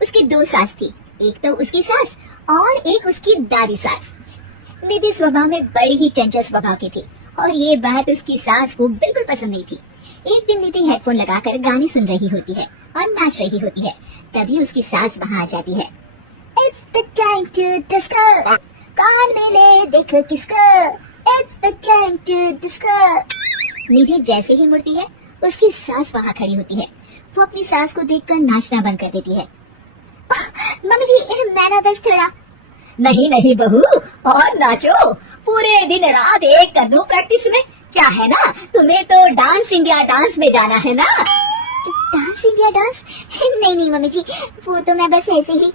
उसकी दो सास थी, एक तो उसकी सास और एक उसकी दादी सास। निधि स्वभाव में बड़ी ही चंचल स्वभाव की थी और ये बात उसकी सास को बिल्कुल पसंद नहीं थी। एक दिन निधि हेडफोन लगाकर गाने सुन रही होती है और नाच रही होती है, तभी उसकी सास वहाँ आ जाती है। It's the time to disco, कान मिले देखो किसको, It's the time to disco। निधि जैसे ही मुड़ती है, उसकी सास वहाँ खड़ी होती है। वो अपनी सास को देखकर नाचना बंद कर देती है। मम्मी जी मैं ना बस थोड़ा। नहीं नहीं बहू, और नाचो, पूरे दिन रात एक कर दो प्रैक्टिस में। क्या है ना, तुम्हें तो डांस इंडिया डांस में जाना है ना। Dance India dance? नहीं नहीं मम्मी जी, वो तो मैं बस ऐसे ही।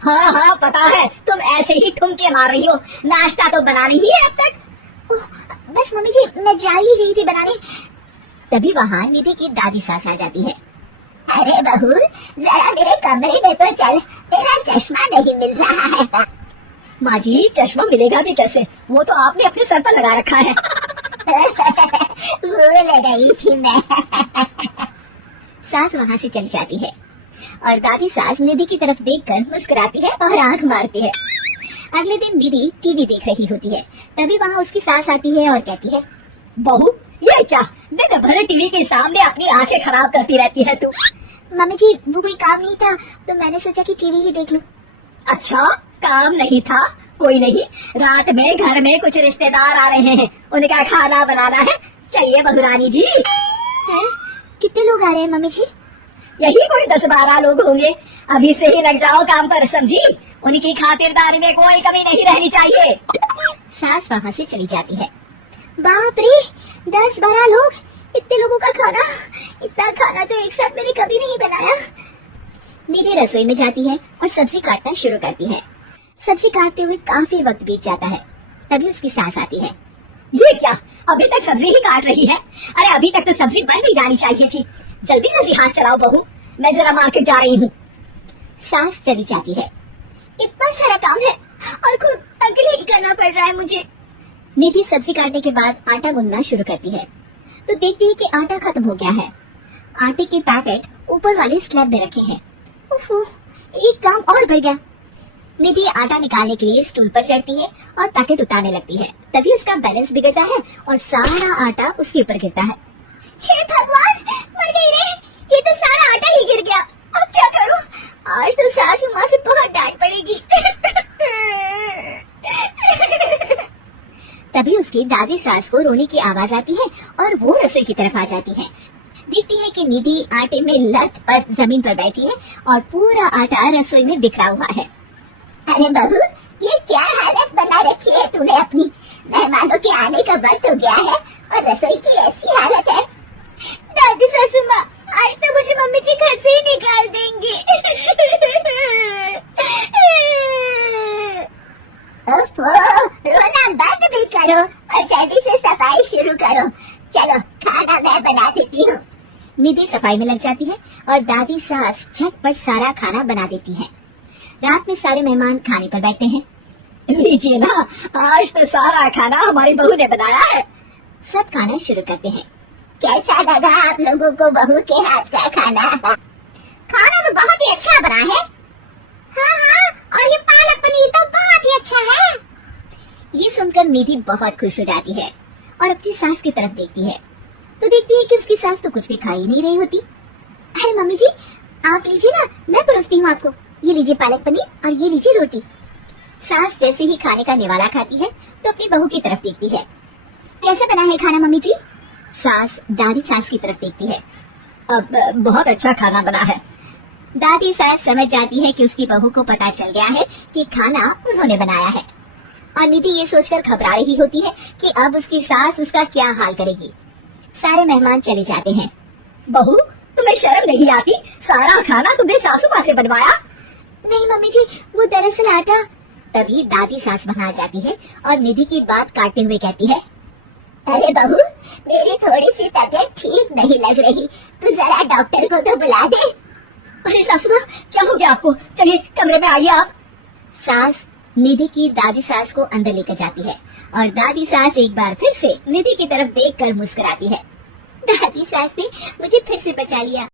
हाँ हाँ पता है, तुम ऐसे ही ठुमके मार रही हो, नाश्ता तो बना रही है अब तक। बस मम्मी जी मैं जा ही रही थी बनाने। तभी वहाँ निधि की दादी सास आ जाती है। अरे बहू जरा मेरे कमरे में तो चल, तेरा चश्मा नहीं मिल रहा है। माँ जी चश्मा मिलेगा भी कैसे, वो तो आपने अपने सर पर लगा रखा है। भूल गई थी मैं। सास वहाँ से चली जाती है और दादी सास निधि की तरफ देखकर मुस्कुराती है और आंख मारती है। अगले दिन निधि टीवी देख रही होती है, तभी वहाँ उसकी सास आती है और कहती है, बहू ये क्या, दिन भर टीवी के सामने अपनी आंखें खराब करती रहती है तू। मम्मी जी वो कोई काम नहीं था, तो मैंने सोचा कि टीवी ही देख लूं। अच्छा काम नहीं था, कोई नहीं, रात में घर में कुछ रिश्तेदार आ रहे हैं, उनका खाना बनाना है, चाहिए बहू जी। है? कितने लोग आ रहे हैं मम्मी जी? यही कोई 10-12 लोग होंगे, अभी से ही लग जाओ काम पर समझी, उनकी खातिरदारी में कोई कमी नहीं रहनी चाहिए। सास वहाँ से चली जाती है। बाप रे 10-12 लोग, इतने लोगों का खाना, इतना खाना तो एक साथ मैंने कभी नहीं बनाया। निधि रसोई में जाती है और सब्जी काटना शुरू करती है। सब्जी काटते हुए काफी वक्त बीत जाता है, तभी उसकी सास आती है। ये क्या, अभी तक सब्जी ही काट रही है? अरे अभी तक तो सब्जी बन भी जानी चाहिए थी, जल्दी जल्दी हाथ चलाओ बहू, मैं जरा मार्केट जा रही हूँ। सास चली जाती है। इतना सारा काम है और खुद अकेले ही करना पड़ रहा है मुझे। निधि सब्जी काटने के बाद आटा गूंदना शुरू करती है, तो देखती है कि आटा खत्म हो गया है। आटे के पैकेट ऊपर वाले स्लैब में रखे हैं। उफ़, एक काम और बढ़ गया। निधि आटा निकालने के लिए स्टूल पर चढ़ती है और पैकेट उतारने लगती है, तभी उसका बैलेंस बिगड़ता है और सारा आटा उसके ऊपर गिरता है। हे भगवान, मर गई रे, ये तो सारा आटा ही गिर गया, अब क्या करूं? आज तो सासू माँ से बहुत डांट पड़ेगी। तभी उसकी दादी सास को रोने की आवाज आती है और वो रसोई की तरफ आ जाती है। देखती है कि निधि आटे में लत-पत जमीन पर बैठी है और पूरा आटा रसोई में बिखरा हुआ है। अरे बहू ये क्या हालत बना रखी है तूने अपनी, मेहमानों के आने का वक्त हो गया है और रसोई की ऐसी हालत है। दादी सासू माँ आज तो मुझे मम्मी जी घर से ही निकाल देंगे। रोना बंद भी करो और जल्दी से सफाई शुरू करो। चलो खाना मैं बना देती हूँ। निधि सफाई में लग जाती है और दादी सास झटपट सारा खाना बना देती है। रात में सारे मेहमान खाने पर बैठते हैं। लीजिए ना, आज तो सारा खाना हमारी बहू ने बनाया है। सब खाना शुरू करते हैं। कैसा लगा आप लोगों को बहू के हाथ का खाना? खाना तो बहुत ही अच्छा बना है। हाँ हाँ, और ये पालक पनीर तो बहुत ही अच्छा है। ये सुनकर निधि बहुत खुश हो जाती है और अपनी सास की तरफ देखती है, तो देखती है कि उसकी सास तो कुछ भी खा ही नहीं रही होती। अरे मम्मी जी आप लीजिए ना, मैं परोसती हूँ आपको, ये लीजिए पालक पनीर और ये लीजिए रोटी। सास जैसे ही खाने का निवाला खाती है तो अपनी बहू की तरफ देखती है। कैसा बना है खाना मम्मी जी? सास दादी सास की तरफ देखती है। अब बहुत अच्छा खाना बना है। दादी सास समझ जाती है कि उसकी बहू को पता चल गया है कि खाना उन्होंने बनाया है और निधि ये सोचकर घबरा रही होती है कि अब उसकी सास उसका क्या हाल करेगी। सारे मेहमान चले जाते हैं। बहू तुम्हें शर्म नहीं आती, सारा खाना तुमने सासू माँ से बनवाया? नहीं मम्मी जी, वो दरअसल आटा। तभी दादी सास वहाँ आ जाती है और निधि की बात काटते हुए कहती है, अरे बहू मेरी थोड़ी सी तबीयत ठीक नहीं लग रही, तू जरा डॉक्टर को तो बुला दे। अरे सासू माँ क्या हो गया आपको, चलिए कमरे में आइए आप। सास निधि की दादी सास को अंदर लेकर जाती है और दादी सास एक बार फिर से निधि की तरफ देखकर मुस्कुराती है। दादी सास ने मुझे फिर से बचा लिया।